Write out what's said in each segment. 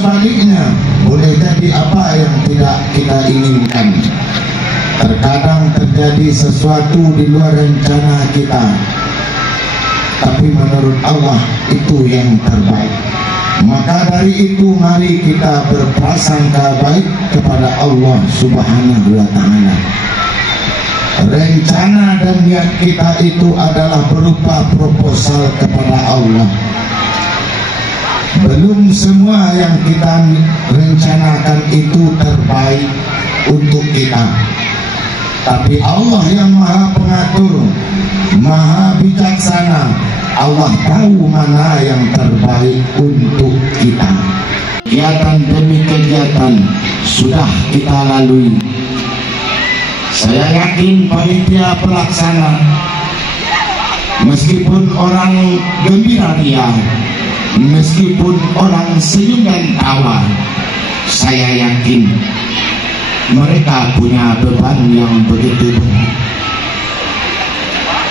sebaliknya, boleh jadi apa yang tidak kita inginkan. Terkadang terjadi sesuatu di luar rencana kita, tapi menurut Allah itu yang terbaik. Maka dari itu mari kita berprasangka baik kepada Allah Subhanahu wa ta'ala. Rencana dan niat kita itu adalah berupa proposal kepada Allah. Belum semua yang kita rencanakan itu terbaik untuk kita, tapi Allah yang maha pengatur, maha bijaksana, Allah tahu mana yang terbaik untuk kita. Kegiatan demi kegiatan sudah kita lalui. Saya yakin panitia pelaksana, meskipun orang gembira ria, meskipun orang senyum dan tawa, saya yakin mereka punya beban yang begitu berat.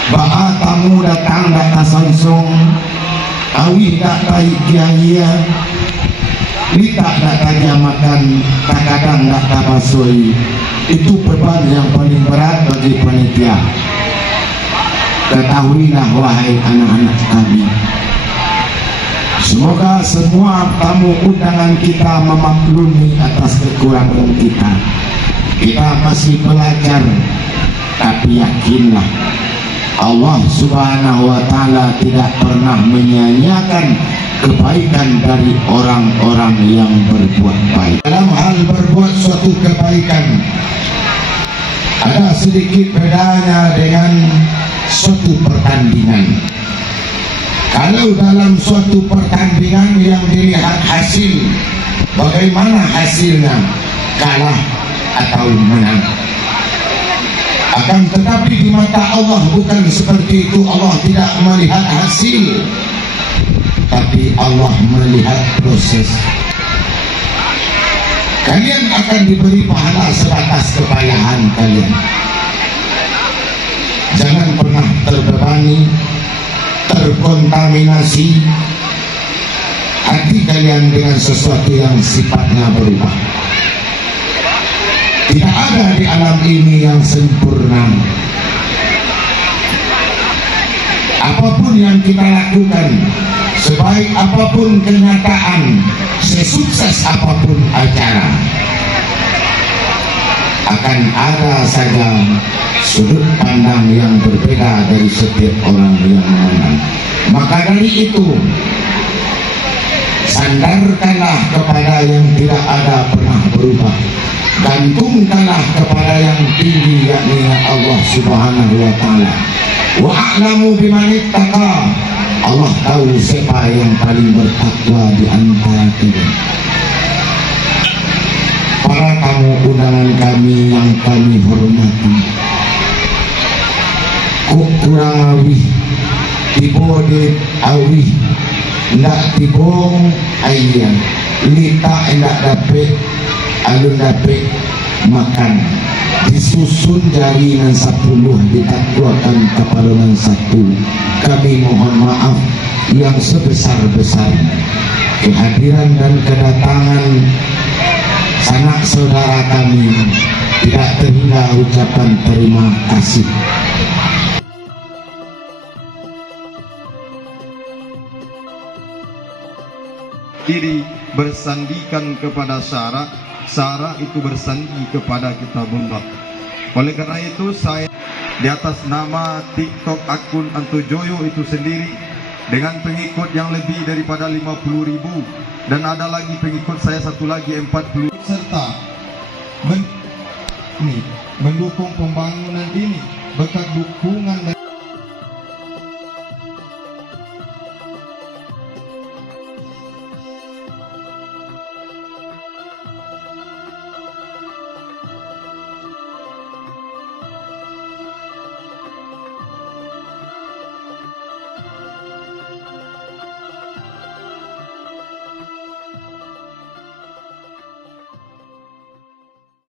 Ba'a tamu datang songsong, awi data ikia, lita data jamakan, takadang data basoi. Itu beban yang paling berat bagi panitia. Ketahuilah wahai anak-anak kami, semoga semua tamu undangan kita memaklumi atas kekurangan kita. Kita masih belajar, tapi yakinlah Allah Subhanahu wa ta'ala tidak pernah menyia-nyiakan kebaikan dari orang-orang yang berbuat baik. Dalam hal berbuat suatu kebaikan, ada sedikit bedanya dengan suatu pertandingan. Kalau dalam suatu pertandingan yang dilihat hasil, bagaimana hasilnya, kalah atau menang. Akan tetapi di mata Allah bukan seperti itu. Allah tidak melihat hasil, tapi Allah melihat proses. Kalian akan diberi pahala sebatas kepayahan kalian. Jangan pernah terbebani, terkontaminasi hati kalian dengan sesuatu yang sifatnya berubah. Tidak ada di alam ini yang sempurna. Apapun yang kita lakukan, sebaik apapun kenyataan, sesukses apapun acara, akan ada saja sudut pandang yang berbeda dari setiap orang yang memandang. Maka dari itu, sandarkanlah kepada yang tidak ada pernah berubah, gantungkanlah kepada yang tinggi, yakni Allah Subhanahu wa ta'ala. Wa a'lamu bimanittaqa, Allah tahu siapa yang paling bertakwa di antara kita. Para tamu undangan kami yang kami hormati, kok kurang awih tibo de awih ndak tibo ayam lita ndak dapet alun dapet makan, disusun jari nan 10, ditakwakan kepala nan 1. Kami mohon maaf yang sebesar-besarnya. Kehadiran dan kedatangan sanak saudara kami tidak terhingga ucapan terima kasih. Kiri bersandikan kepada Sarah, Sarah itu bersandi kepada Kitabullah. Oleh karena itu saya di atas nama TikTok akun Antojoyo itu sendiri, dengan pengikut yang lebih daripada 50.000, dan ada lagi pengikut saya satu lagi 40, serta mendukung pembangunan ini berkat dukungan dan